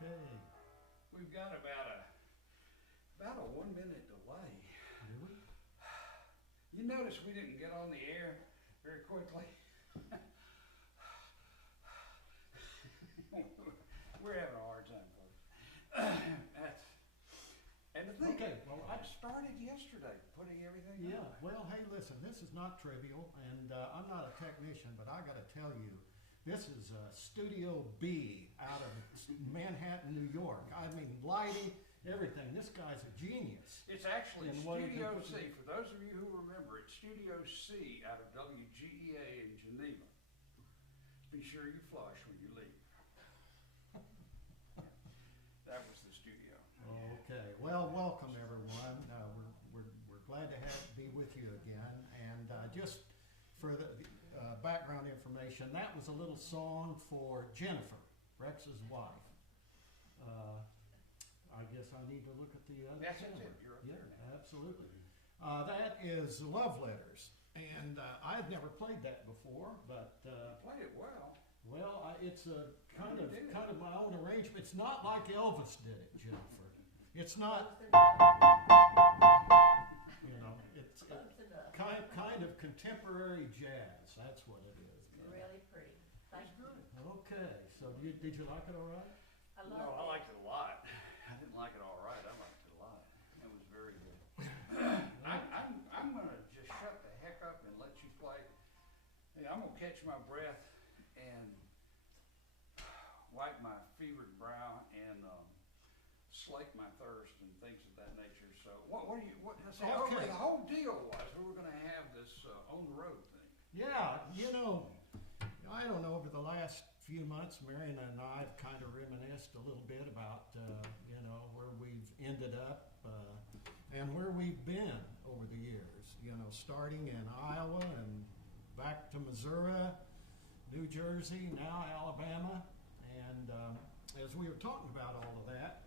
Okay. We've got about a 1 minute delay. Do we? You notice we didn't get on the air very quickly. We're having a hard time, folks. And the thing, Okay, well, I started yesterday putting everything Yeah, on. well, hey, listen, this is not trivial, and I'm not a technician, but I got to tell you, this is Studio B out of Manhattan, New York. I mean, lighting, everything. This guy's a genius. It's actually And what is Studio it? C. For those of you who remember, it's Studio C out of WGEA in Geneva. Be sure you flush when you leave. That was the studio. Okay, well, welcome everyone. We're glad to be with you again. And just for the background information, that was a little song for Jennifer, Rex's wife. I guess I need to look at the other That's camera. it. You're up Yeah, there now. absolutely. That is Love Letters, and I've never played that before, but Played it well. it's a kind You of did. my own arrangement. It's not like Elvis did it, Jennifer. It's not, it's kind of contemporary jazz. That's what it is. Really pretty. Thank That's you. good. Okay, so did you like it all right? I No, love I it. liked it a lot. I didn't like it all right. I liked it a lot. It was very good. I'm gonna just shut the heck up and let you play. Hey, I'm gonna catch my breath and wipe my fevered brow and slake my thirst and things of that nature. So Okay. the whole deal was we were gonna have this on the road thing. Yeah, I don't know, over the last few months, Marion and I have kind of reminisced a little bit about, where we've ended up and where we've been over the years. Starting in Iowa and back to Missouri, New Jersey, now Alabama. And as we were talking about all of that,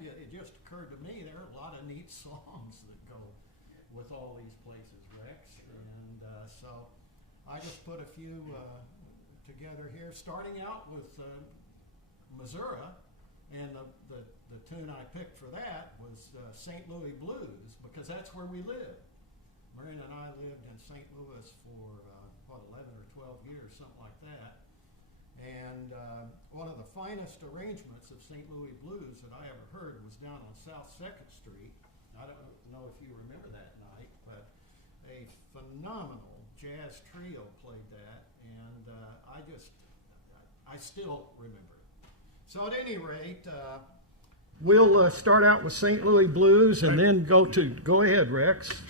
it just occurred to me there are a lot of neat songs that go with all these places, Rex. And so I just put a few together here, starting out with Missouri, and the tune I picked for that was St. Louis Blues, because that's where we live. Marion and I lived in St. Louis for 11 or 12 years, something like that. And one of the finest arrangements of St. Louis Blues that I ever heard was down on South 2nd Street. I don't know if you remember that night, but a phenomenal jazz trio played that, and I still remember it. So at any rate, we'll start out with St. Louis Blues and then go ahead, Rex.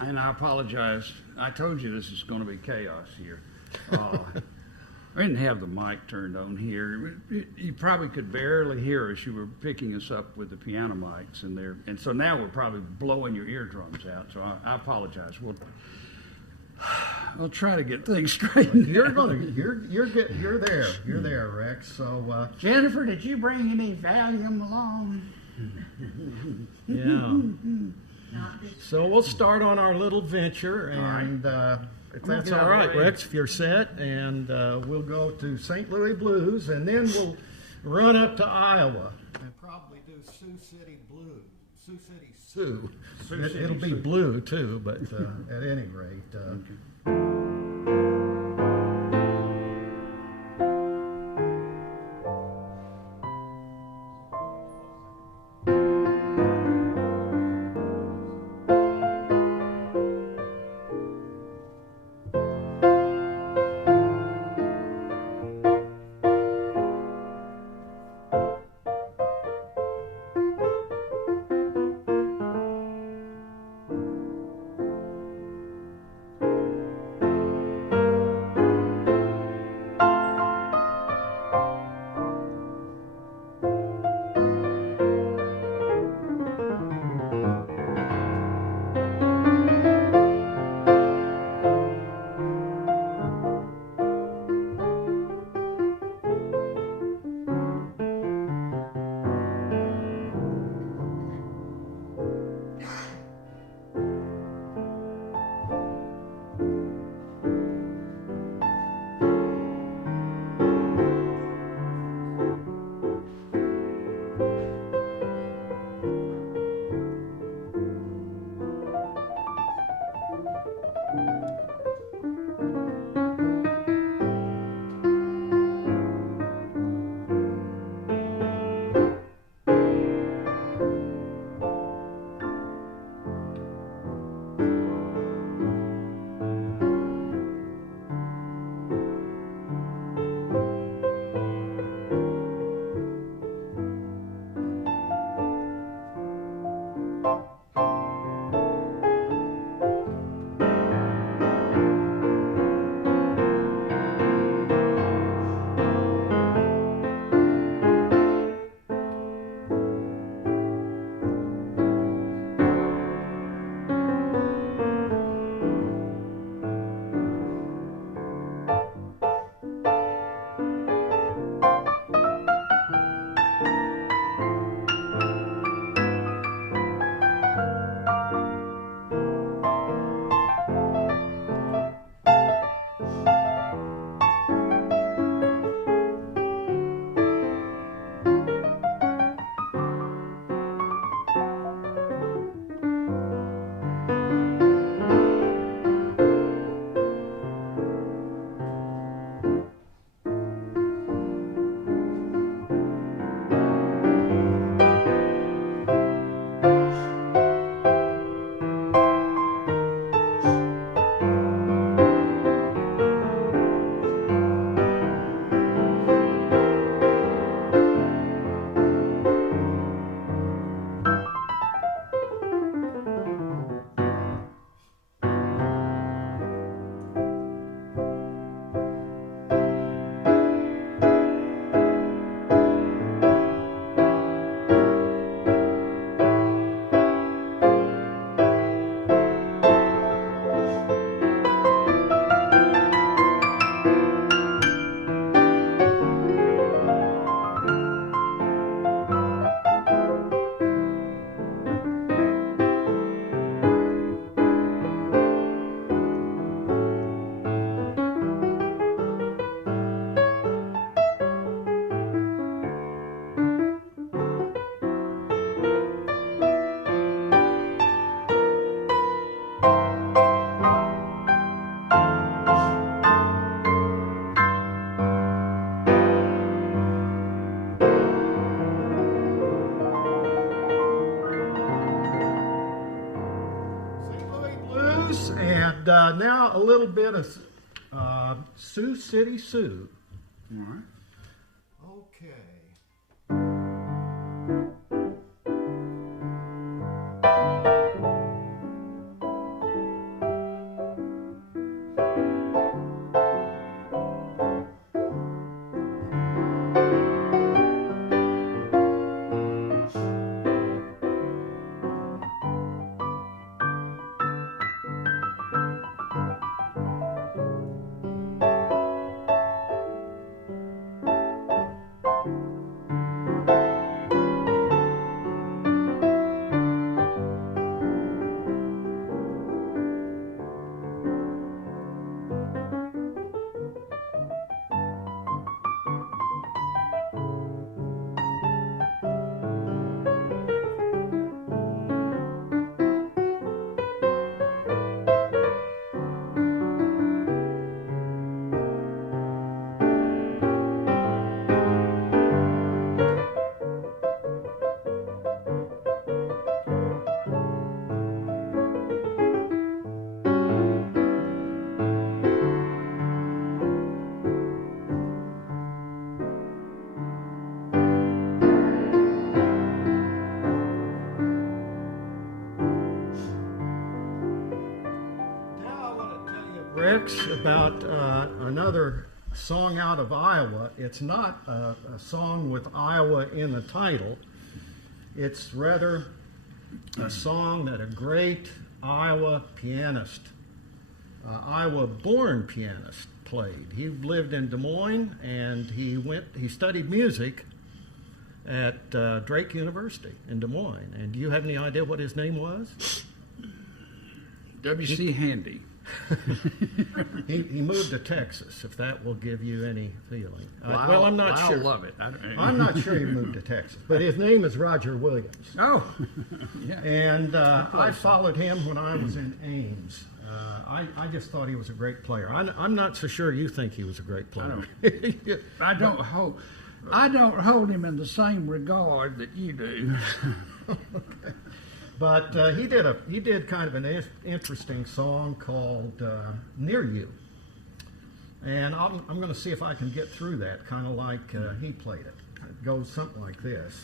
And I apologize. I told you this is going to be chaos here. I didn't have the mic turned on here. You probably could barely hear us. You were picking us up with the piano mics, and so now we're probably blowing your eardrums out. So I apologize. We'll try to get things straightened. You're there, Rex. So Jennifer, did you bring any Valium along? yeah. So we'll start on our little venture, and if that's all right, Rex, if you're set, and we'll go to St. Louis Blues, and then we'll run up to Iowa and probably do Sioux City Blues. Sioux City Sioux. It'll be blue too, but at any rate. now a little bit of Sioux City Sue. All right. Okay. Rex, about another song out of Iowa. It's not a song with Iowa in the title. It's rather a song that a great Iowa pianist, Iowa-born pianist, played. He lived in Des Moines, and he studied music at Drake University in Des Moines. And do you have any idea what his name was? W.C. Handy. He moved to Texas, if that will give you any feeling. Well, I'm not sure. I love it. I'm not sure he moved to Texas, but his name is Roger Williams. Oh, yeah. And I followed him when I was in Ames. I just thought he was a great player. I'm not so sure you think he was a great player. I don't hold him in the same regard that you do. Okay. But he did kind of an interesting song called "Near You," and I'm going to see if I can get through that, kind of like he played it. It goes something like this.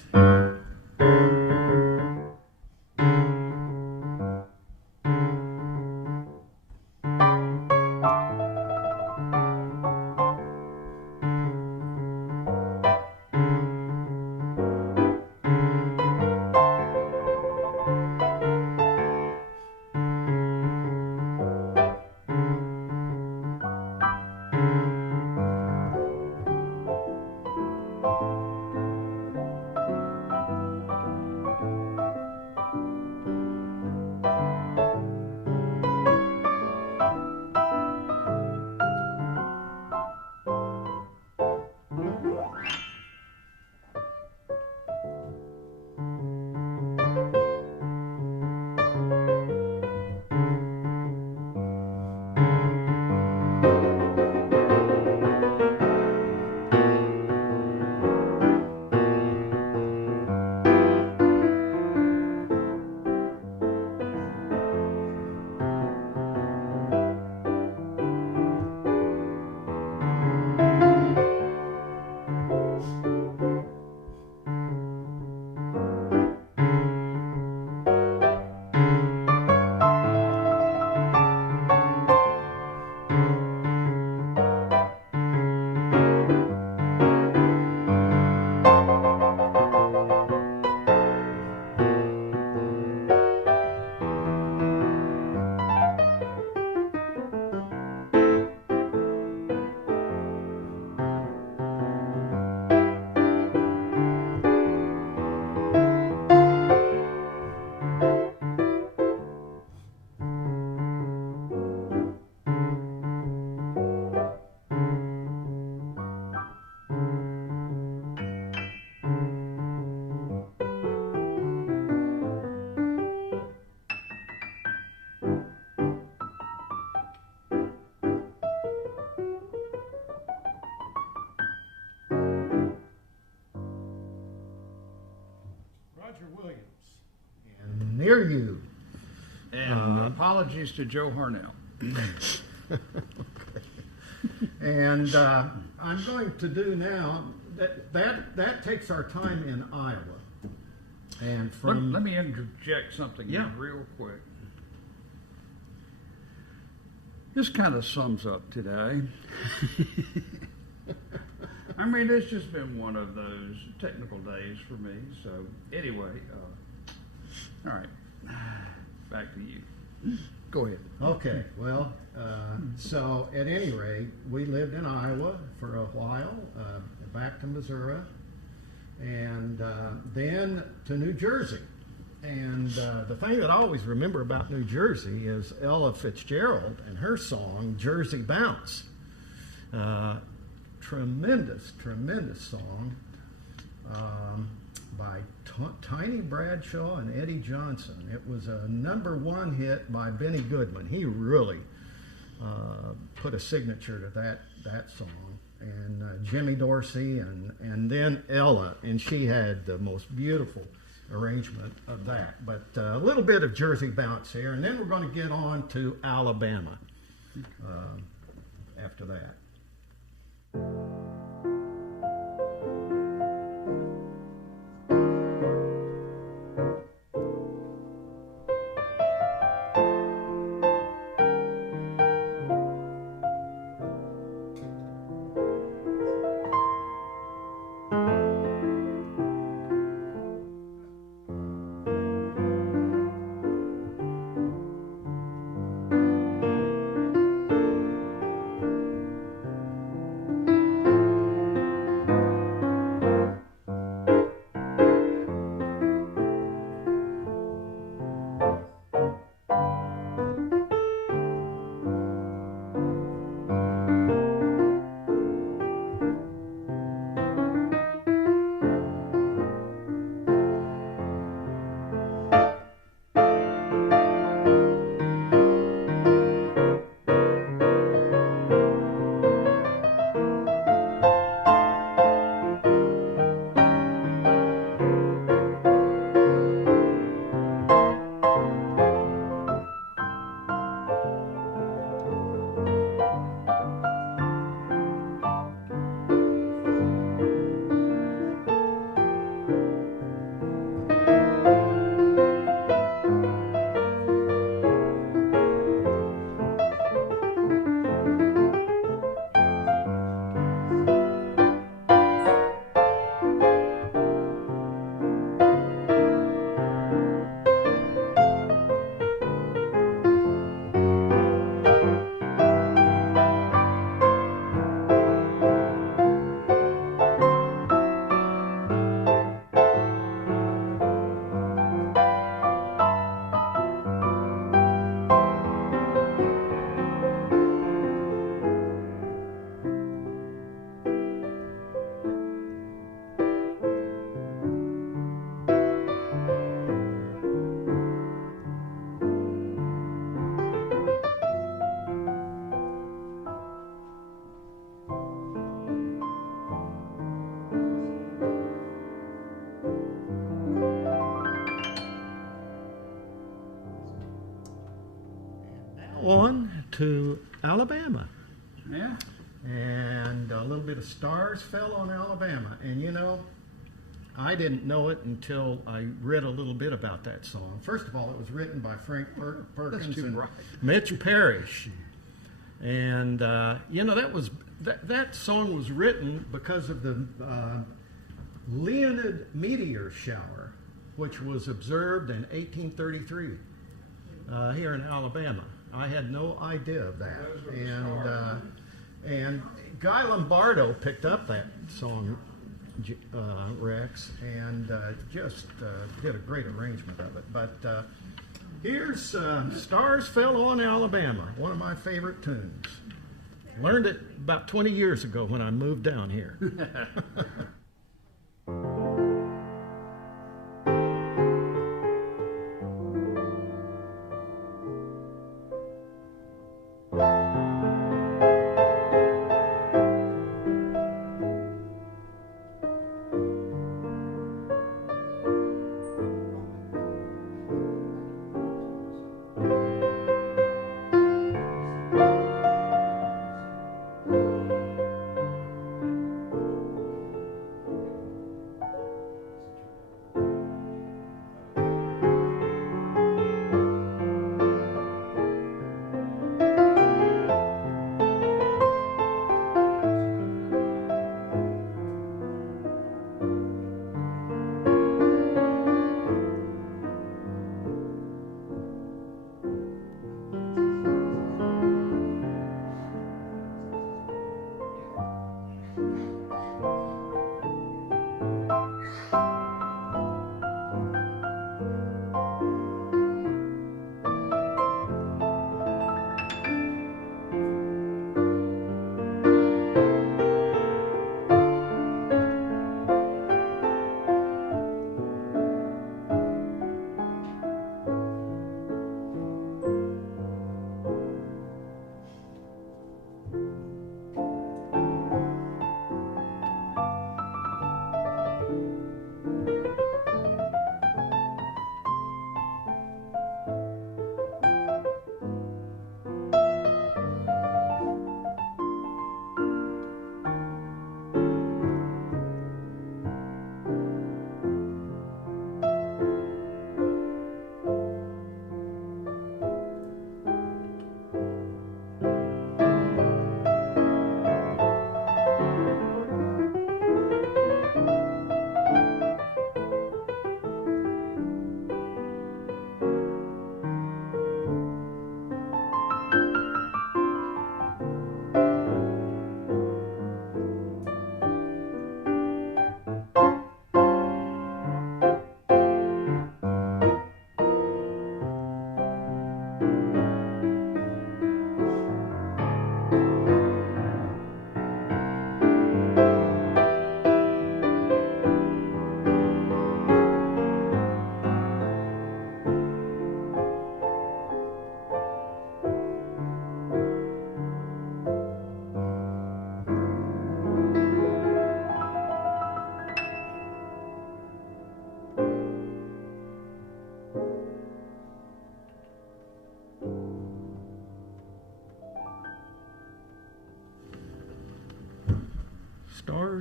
Roger Williams, and Near You. And apologies to Joe Harnell. And I'm going to do now, that takes our time in Iowa. And from... Let me interject something Yeah. real quick. This kind of sums up today. I mean, it's just been one of those technical days for me. So anyway, all right, back to you. Go ahead. Okay, well, so at any rate, we lived in Iowa for a while, back to Missouri, and then to New Jersey. And the thing that I always remember about New Jersey is Ella Fitzgerald and her song, Jersey Bounce. Tremendous, tremendous song by Tiny Bradshaw and Eddie Johnson. It was a #1 hit by Benny Goodman. He really put a signature to that song. And Jimmy Dorsey and then Ella, and she had the most beautiful arrangement of that. But a little bit of Jersey Bounce here, and then we're going to get on to Alabama after that. On to Alabama. Yeah. And a little bit of Stars Fell on Alabama. And you know, I didn't know it until I read a little bit about that song. First of all, it was written by Frank Perkins and right. Mitch Parrish. And you know, that song was written because of the Leonid meteor shower, which was observed in 1833 here in Alabama. I had no idea of that. And Guy Lombardo picked up that song, Rex, and just did a great arrangement of it. But here's Stars Fell on Alabama, one of my favorite tunes. Learned it about 20 years ago when I moved down here.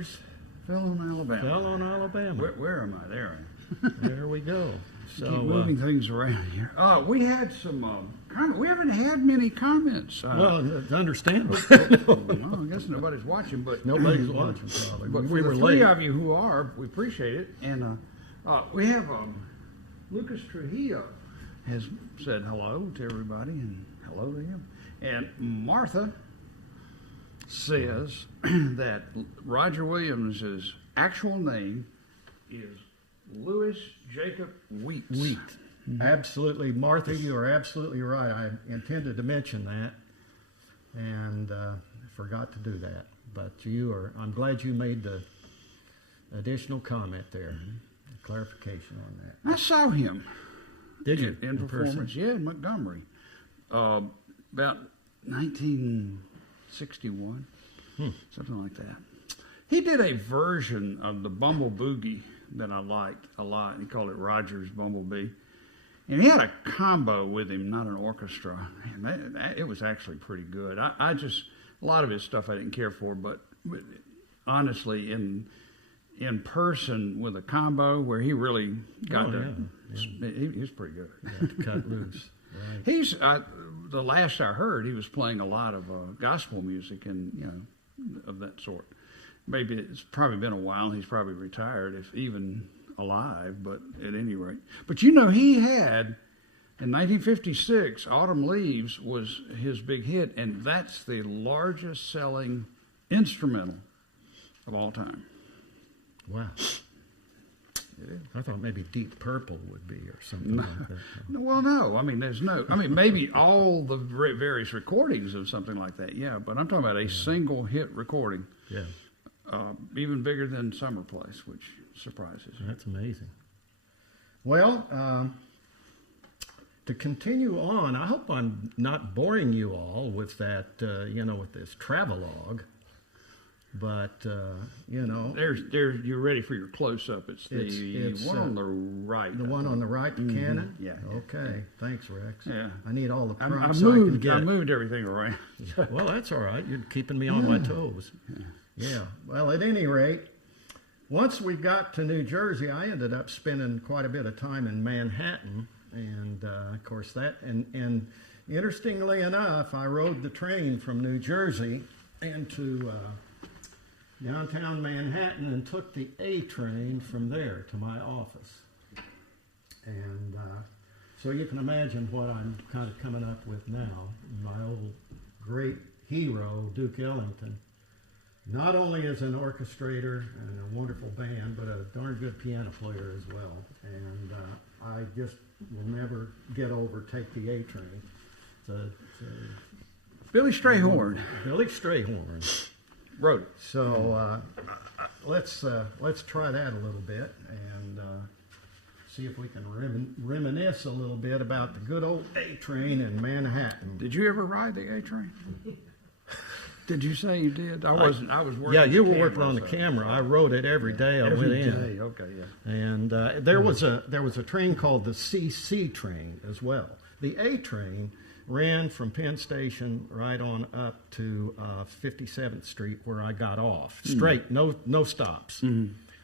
Rogers Fell on Alabama. fell on Alabama. Where am I? There There we go. Keep So moving things around here. We had some we haven't had many comments. well, it's understandable. Well, I guess nobody's watching, but Nobody's watching probably. But we for were the three late. of you who are, we appreciate it. And we have Lucas Trujillo has said hello to everybody and hello to him. And Martha says that Roger Williams' actual name is Louis Jacob Wheat. Absolutely, Martha, you are absolutely right. I intended to mention that, and forgot to do that. But I'm glad you made the additional comment there, clarification on that. I saw him. Did you in performance? person? Yeah, in Montgomery, about 1961, something like that. He did a version of the Bumble Boogie that I liked a lot. He called it Roger's Bumblebee. And he had a combo with him, not an orchestra. And it was actually pretty good. I just, a lot of his stuff I didn't care for, but honestly, in person with a combo where he really got he's pretty good. To cut loose. Right. He's, the last I heard, he was playing a lot of gospel music and, of that sort. Maybe it's probably been a while. He's probably retired, if even alive, but at any rate. But he had, in 1956, Autumn Leaves was his big hit, and that's the largest selling instrumental of all time. Wow. It is. I thought maybe Deep Purple would be or something like that. Well, no. I mean, maybe all the various recordings of something like that, yeah, but I'm talking about a single hit recording. Yeah. Even bigger than Summer Place, which surprises. That's amazing. Well, to continue on, I hope I'm not boring you all with that, with this travelogue. But, There's you're ready for your close-up. It's the one on the right. The one on the right, the cannon? Yeah. Okay. Thanks, Rex. Yeah. I need all the I prompts I can get. moved everything around. Well, that's all right. You're keeping me on my toes. Yeah. Well, at any rate, once we got to New Jersey, I ended up spending quite a bit of time in Manhattan. And, of course, and interestingly enough, I rode the train from New Jersey into downtown Manhattan and took the A train from there to my office. And so you can imagine what I'm kind of coming up with now. My old great hero, Duke Ellington, not only as an orchestrator and a wonderful band, but a darn good piano player as well. And I just will never get over Take the A Train. Billy Strayhorn. Billy Strayhorn wrote it. So let's try that a little bit and see if we can reminisce a little bit about the good old A Train in Manhattan. Did you ever ride the A Train? Did you say you did? I was working. Yeah, you were the working on the camera. I rode it every day. I went in. Day. Okay, yeah. And there was a train called the CC train as well. The A train ran from Penn Station right on up to 57th Street where I got off. Straight, no stops.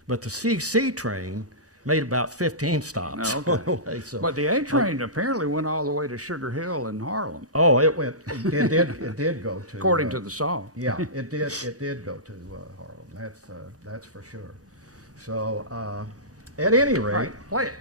But the CC train made about 15 stops. Oh, okay. On the way, so, but the A train apparently went all the way to Sugar Hill in Harlem. Oh, it did go to. According to the song. Yeah, it did go to Harlem. That's for sure. So, at any rate, Right, play it.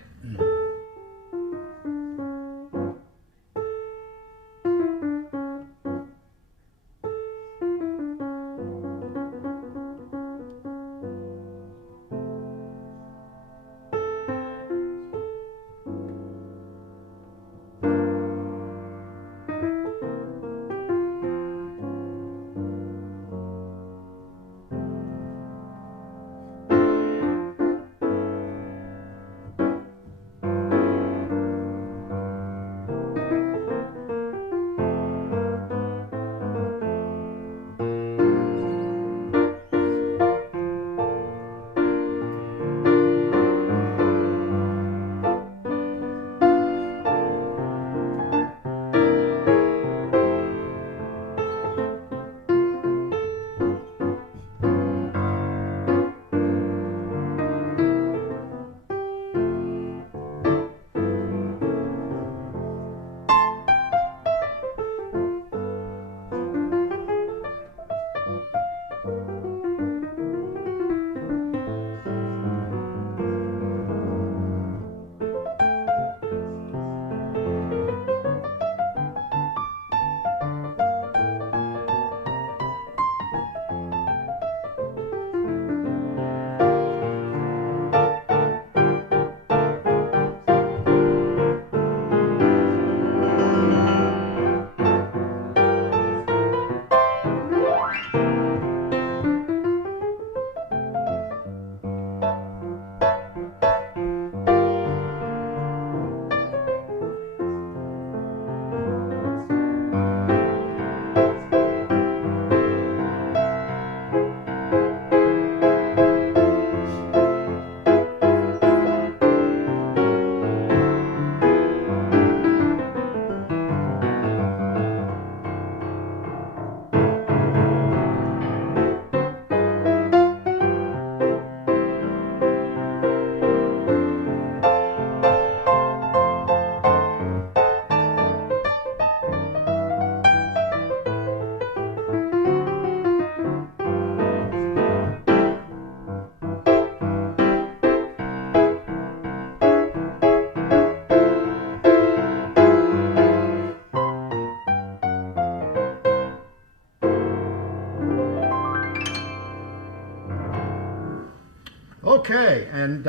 Okay, and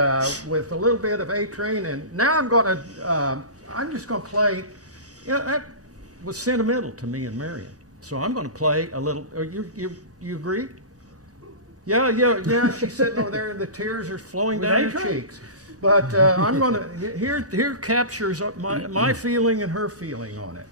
with a little bit of A Train, and now I'm just going to play. Yeah, that was sentimental to me and Marion. So I'm going to play a little. You agree? Yeah. She's sitting over there, and the tears are flowing down her cheeks. But I'm going to here captures my feeling and her feeling on it.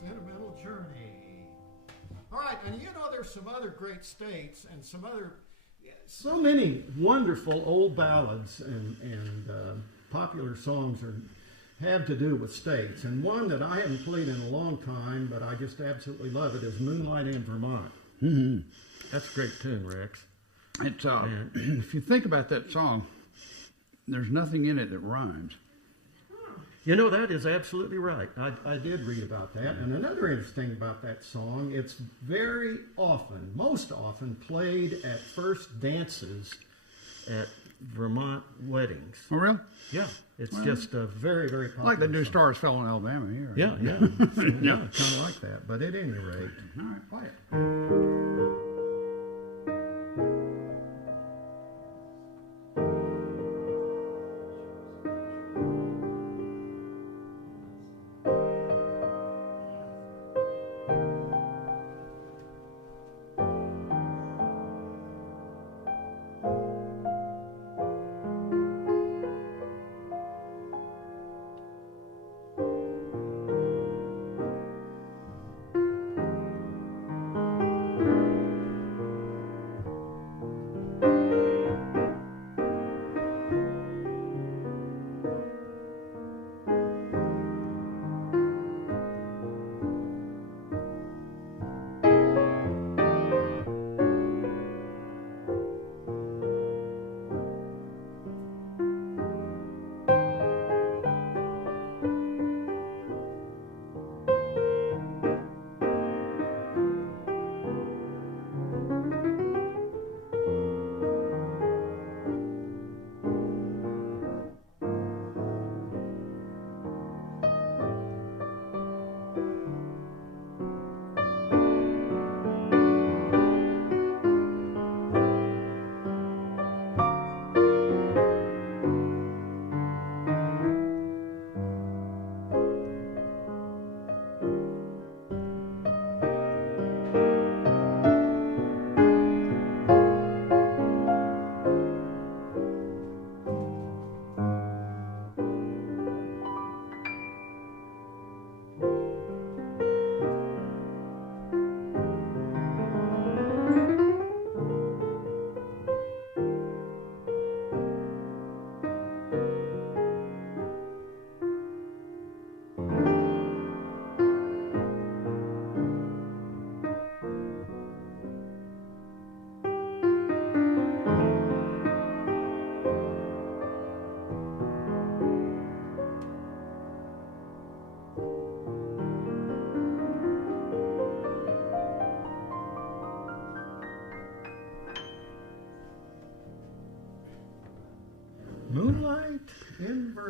Sentimental Journey. All right, and there's some other great states and so many wonderful old ballads and popular songs have to do with states. And one that I haven't played in a long time, but I just absolutely love it, is Moonlight in Vermont. Mm-hmm. That's a great tune, Rex. It's if you think about that song, there's nothing in it that rhymes. That is absolutely right. I did read about that. And another interesting about that song, it's most often played at first dances at Vermont weddings. Oh, really? Yeah. It's just a very, very popular like they do song. Stars Fell in Alabama here. Yeah. Yeah, kind of like that. But at any rate. All right, play it.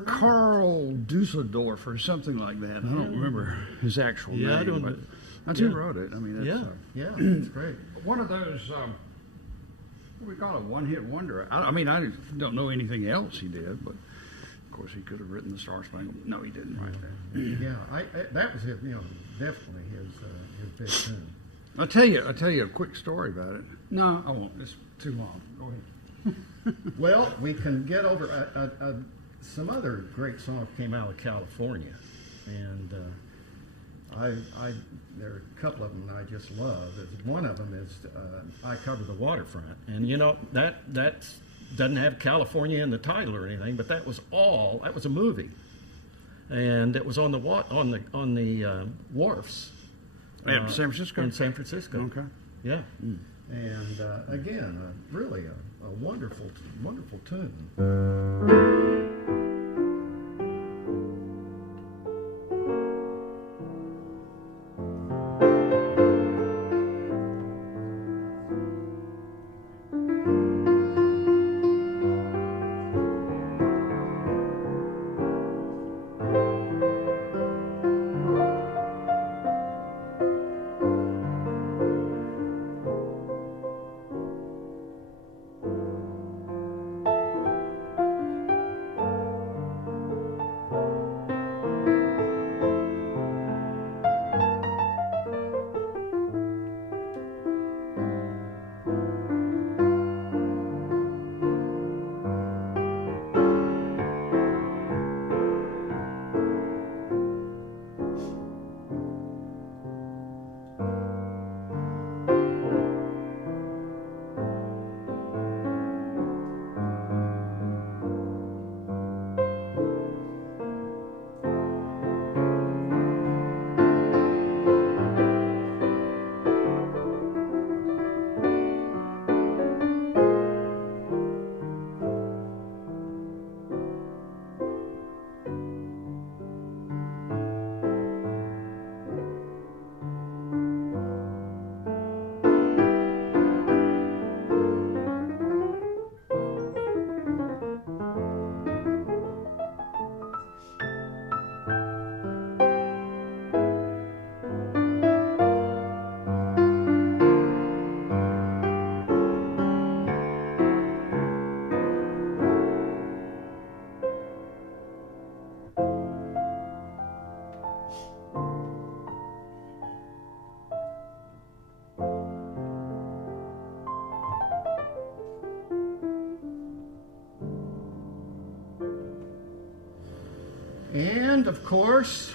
remember. Carl Dusseldorf or something like that. I don't remember his actual name. I don't. But that's who wrote it. I mean, that's, Yeah, it's great. one of those. We call it one-hit wonder. I mean, I don't know anything else he did, but of course he could have written the Star Spangled. No, he didn't write that. Yeah, that was his, definitely his big tune. I'll tell you a quick story about it. No, I won't. It's too long. Go ahead. Well, we can get over some other great songs came out of California, and there are a couple of them I just love. One of them is I Cover the Waterfront, and that doesn't have California in the title or anything, but that was a movie, and it was on the wharfs. San Francisco. In San Francisco. Okay. Yeah. And again, really a wonderful, wonderful tune. And of course,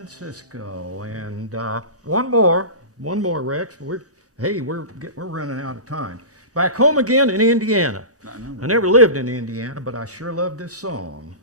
Francisco. And one more, Rex. We're running out of time. Back home again in Indiana. I never lived in Indiana, but I sure love this song.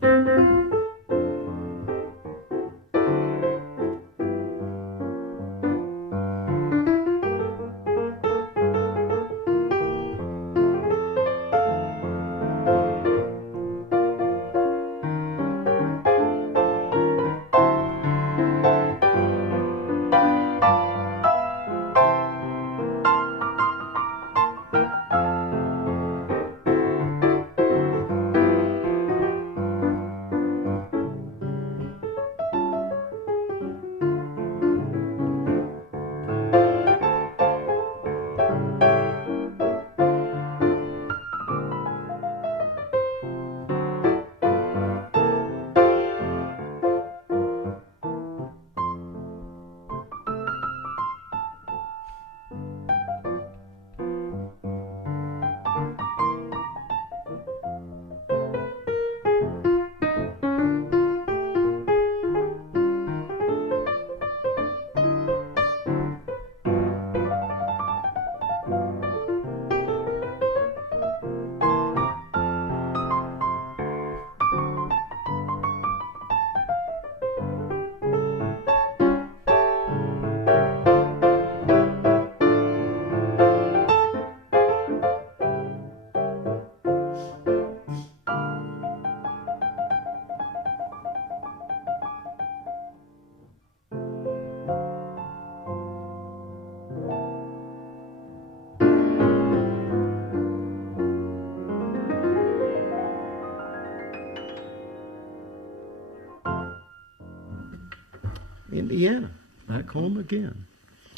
Indiana, back home again.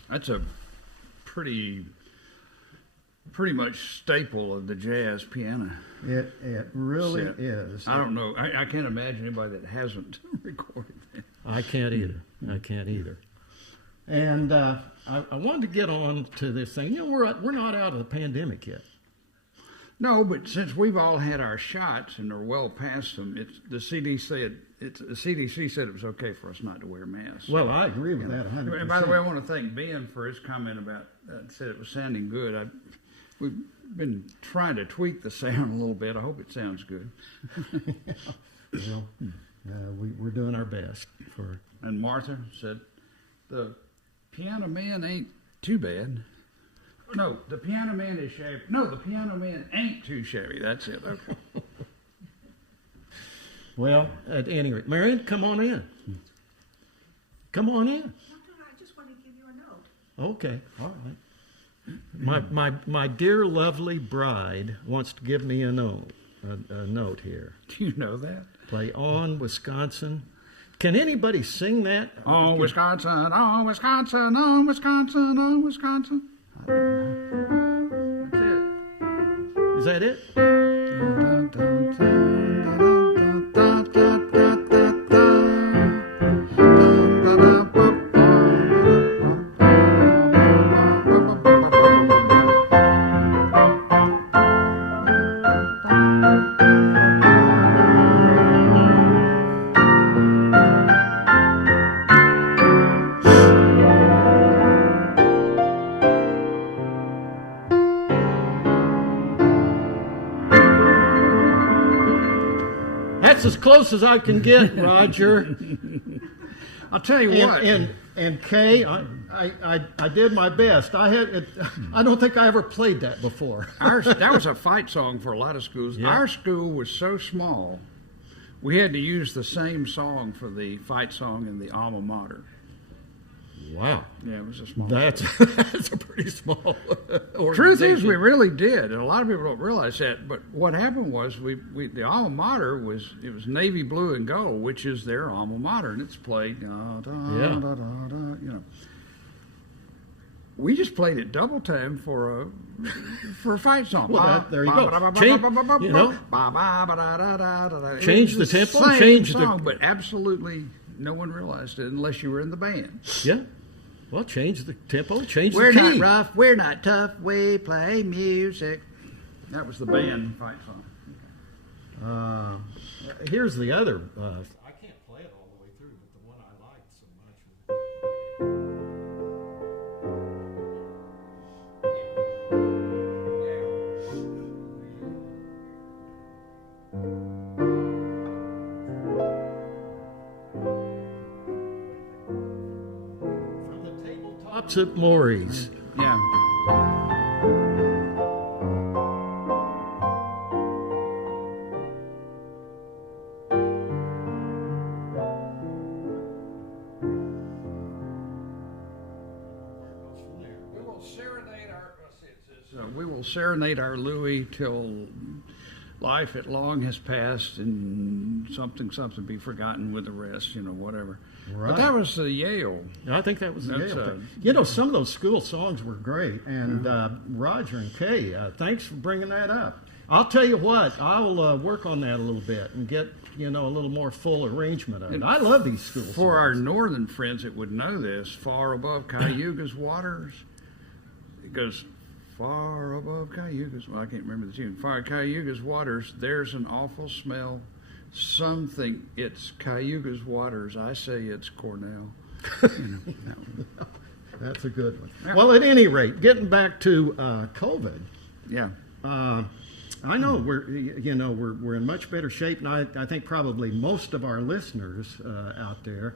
That's a pretty much staple of the jazz piano. It really set. is. I don't know. I can't imagine anybody that hasn't recorded that. I can't either. And I wanted to get on to this thing. You know, we're not out of the pandemic yet. No, but since we've all had our shots and are well past them, the CDC said it was okay for us not to wear masks. Well, I agree with that 100%. And by the way, I want to thank Ben for his comment about said it was sounding good. We've been trying to tweak the sound a little bit. I hope it sounds good. Well, we're doing our best for. And Martha said the piano man ain't too bad. No, the piano man is shabby. No, the piano man ain't too shabby. That's it. Okay. Well, at any rate, Marion, come on in. Come on in. I just want to give you a note. Okay, all right. My dear lovely bride wants to give me a note here. Do you know that? Play On Wisconsin. Can anybody sing that? On Wisconsin, on Wisconsin, on Wisconsin, on Wisconsin. That's it. Is that it? That's as close as I can get, Roger. I'll tell you what. And Kay, I did my best. I don't think I ever played that before. That was a fight song for a lot of schools. Yeah. Our school was so small, we had to use the same song for the fight song in the alma mater. Wow. Yeah, it was a small. That's a pretty small organization. Truth is, we really did, and a lot of people don't realize that. But what happened was, the alma mater was navy blue and gold, which is their alma mater, and it's played. We just played it double time for a fight song. Well, there you go. Change the tempo. Same Change song, the. but absolutely no one realized it unless you were in the band. Yeah. Well, change the tempo. Change We're the key. not rough. We're not tough. We play music. That was the band fight song. Here's the other. I can't play it all the way through, but the one I liked so much Pops at Maury's. Yeah. We will serenade our Louis till life at long has passed and something be forgotten with the rest, whatever. Right. But that was the Yale. I think that was the That's, Yale thing. Some of those school songs were great. And Roger and Kay, thanks for bringing that up. I'll tell you what, I'll work on that a little bit and get, a little more full arrangement of it. I love these school songs. For our northern friends that would know this, far above Cayuga's waters, it goes... Far above Cayuga's, well, I can't remember the tune. Far Cayuga's waters, there's an awful smell. Some think it's Cayuga's waters. I say it's Cornell. That's a good one. Yeah. Well, at any rate, getting back to COVID. Yeah. I know we're in much better shape, and I think probably most of our listeners out there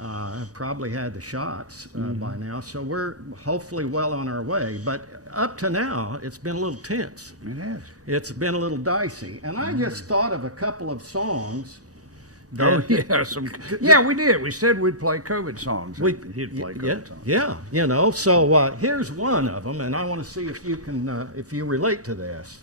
have probably had the shots by now, so we're hopefully well on our way. But up to now, it's been a little tense. It has. It's been a little dicey. And I just thought of a couple of songs. We did. We said we'd play COVID songs. He'd play COVID songs. Yeah, so here's one of them, and I want to see if you can, if you relate to this.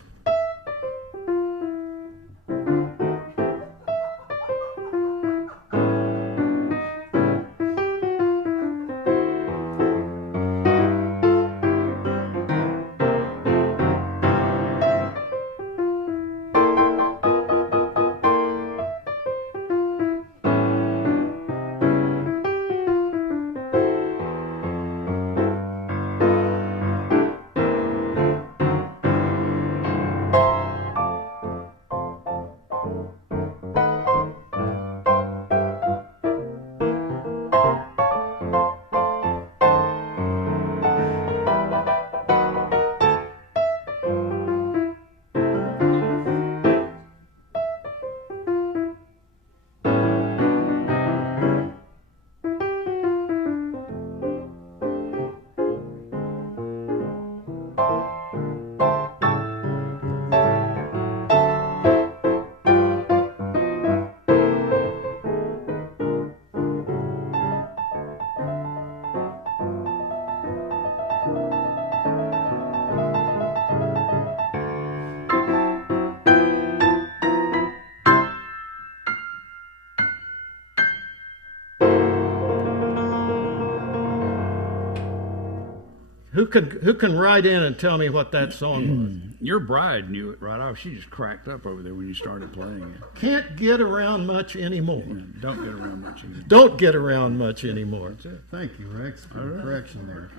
Who can write in and tell me what that song was? Your bride knew it right off. She just cracked up over there when you started playing it. Can't get around much anymore. Yeah, don't get around much anymore. Don't get around much anymore. That's it. Thank you, Rex, for the correction there.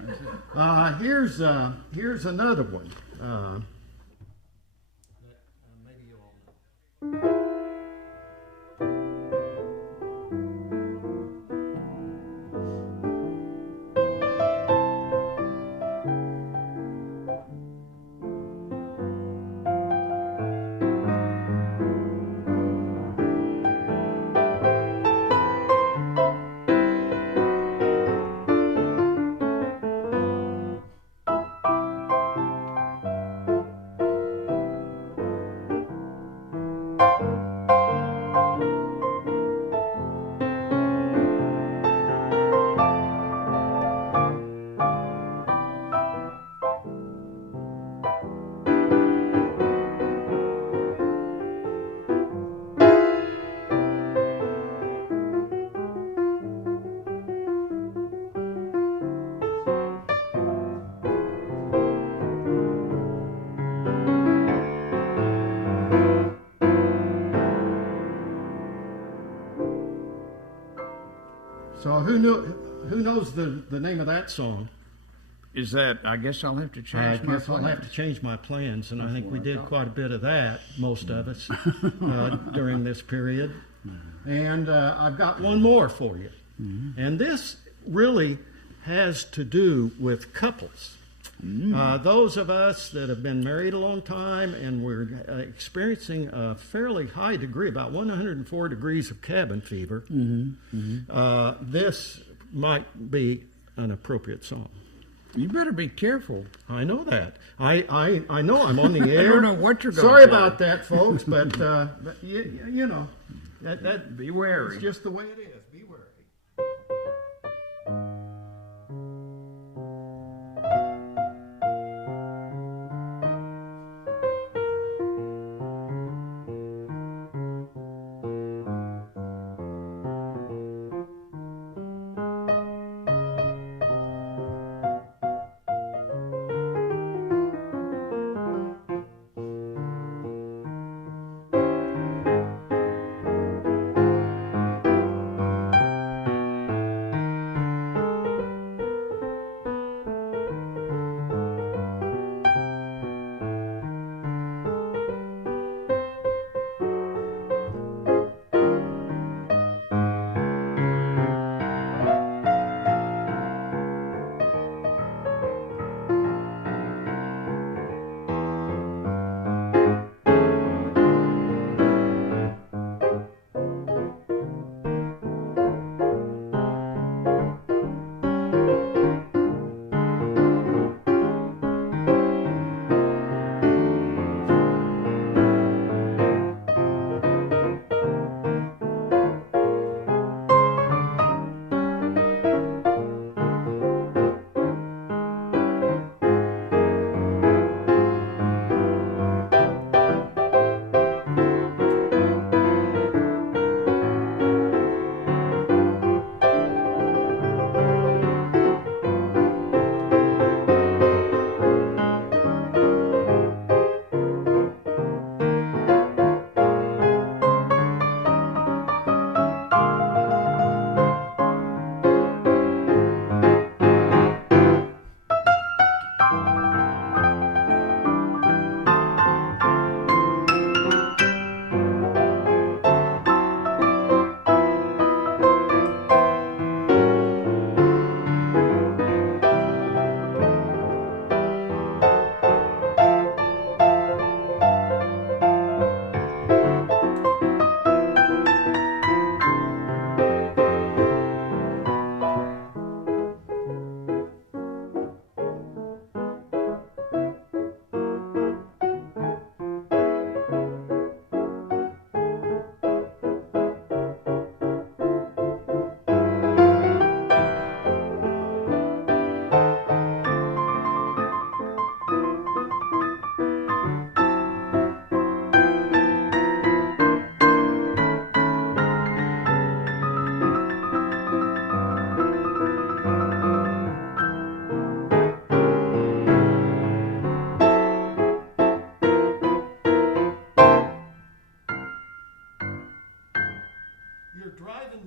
Here's another one. Maybe you all know. So who knows the name of that song? Is that? I guess I'll have to change. I guess I'll have to change my plans, and I think we did quite a bit of that, most of us, during this period. And I've got one more for you, and this really has to do with couples. Those of us that have been married a long time and we're experiencing a fairly high degree, about 104 degrees of cabin fever, this might be an appropriate song. You better be careful. I know that. I know I'm on the air. I don't know what you're going to Sorry play. about that, folks, but you know, that Be wary. it's just the way it is. Be wary.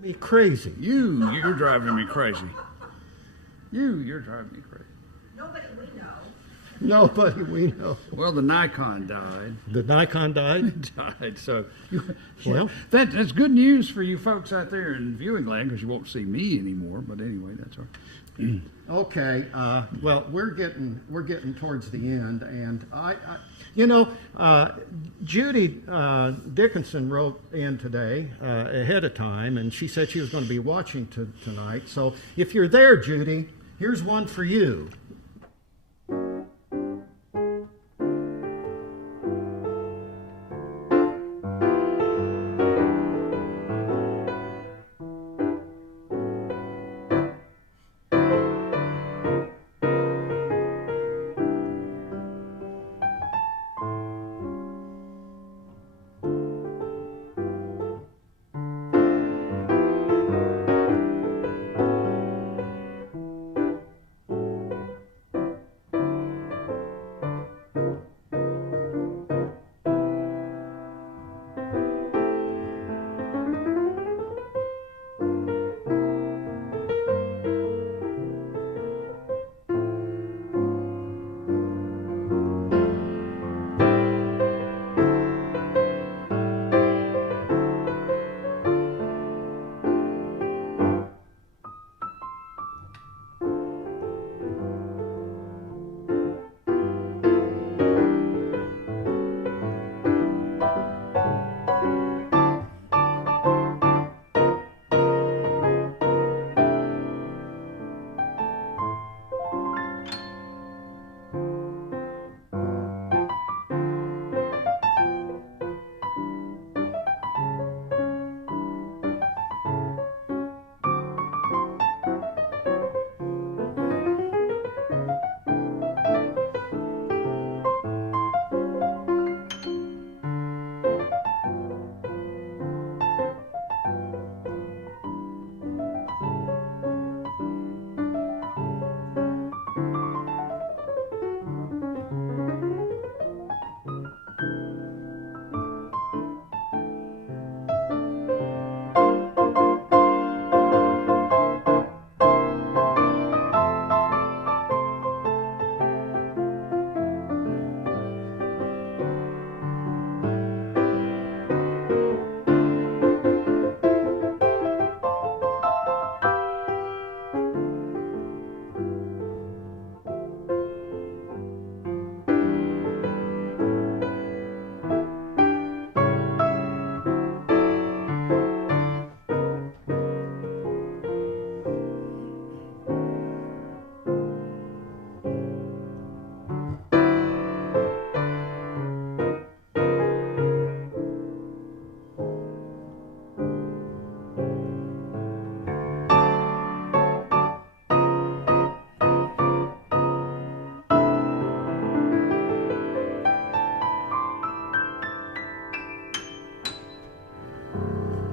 Me crazy. You're driving me crazy. You're driving me crazy. Nobody we know. Nobody we know. Well, the Nikon died. The Nikon died? Died. So, Well, that's good news for you folks out there in viewing land because you won't see me anymore. But anyway, that's all right. okay. Well, we're getting towards the end, and Judy Dickinson wrote in today ahead of time, and she said she was going to be watching tonight. So if you're there, Judy, here's one for you.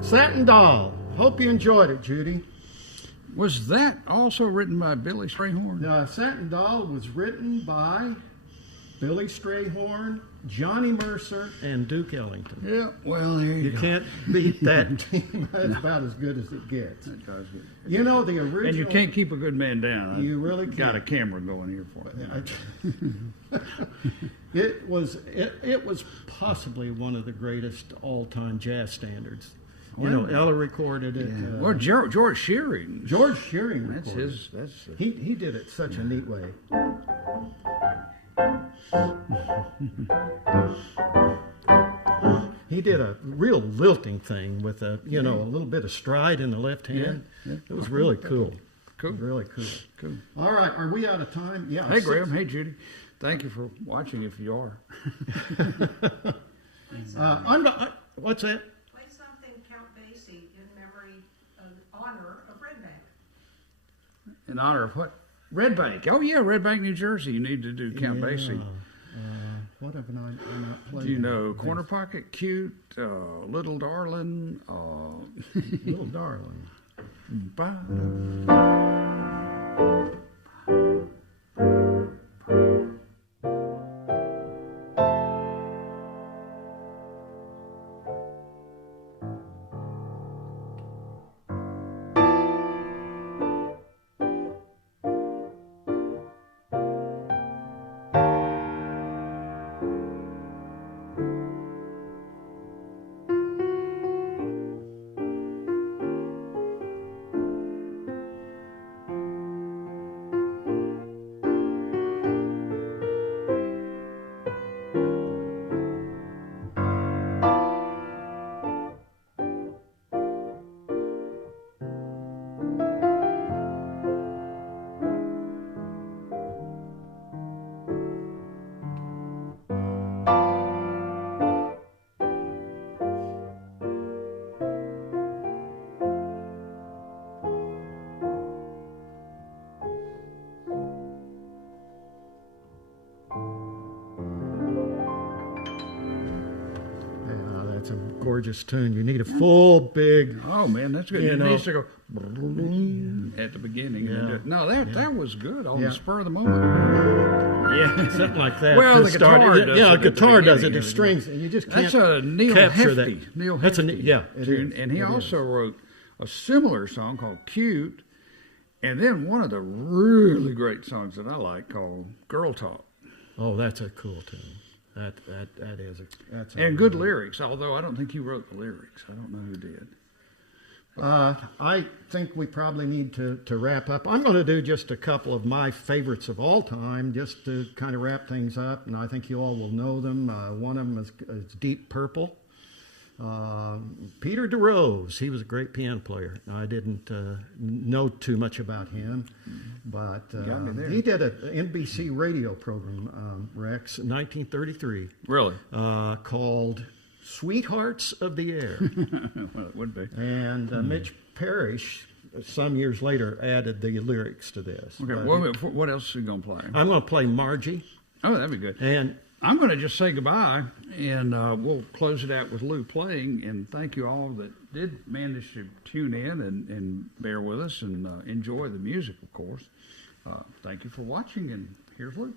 Satin Doll. Hope you enjoyed it, Judy. Was that also written by Billy Strayhorn? Satin Doll was written by Billy Strayhorn, Johnny Mercer, and Duke Ellington. Yeah, well, there you go. Can't beat that team. That's about as good as it gets. That does get- You know, the original... And you can't keep a good man down. You really I've got a can't. camera going here for it. It was possibly one of the greatest all-time jazz standards. You know, Ella recorded it. Yeah. Well, George Shearing. George Shearing That's recorded his. That's it. He did it such a neat way. He did a real lilting thing with a little bit of stride in the left hand. Yeah. It was really cool. Cool. Really cool. Cool. All right, are we out of time? Yeah. Hey, Graham. Hey, Judy. Thank you for watching. If you are. What's that? Play something Count Basie in memory of honor of Red Bank. In honor of what? Red Bank. Oh yeah, Red Bank, New Jersey. You need to do Count Basie. What have I not played? Do you know Corner Pocket, Cute, Little Darling, Little Darling. That's a gorgeous tune. You need a full, big. Oh man, that's good. You It know. needs to go at the beginning. Yeah. No, that was good on Yeah. the spur of the moment. Yeah, Something like that. Well, to the start guitar it. does Yeah, it a at the guitar does it. beginning The of the- strings, and you just can't That's a Neil capture Hefti. that. Neil That's a Hefti yeah. It tune, is. and he It also is. wrote a similar song called "Cute," and then one of the really great songs that I like called "Girl Talk." Oh, that's a cool tune. That is that's a And good really- lyrics, although I don't think he wrote the lyrics. I don't know who did. I think we probably need to wrap up. I'm going to do just a couple of my favorites of all time, just to kind of wrap things up, and I think you all will know them. One of them is Deep Purple. Peter DeRose, he was a great piano player. I didn't know too much about him, but Got me there. he did an NBC radio program, Rex, in 1933, Really? called Sweethearts of the Air. Well, it would be. And Mitch Parrish, some years later, added the lyrics to this. Okay. But What else are you gonna play? I'm going to play Margie, Oh, that'd be good. and I'm going to just say goodbye, and we'll close it out with Lew playing. And thank you all that did manage to tune in and bear with us and enjoy the music, of course. Thank you for watching, and here's Lew.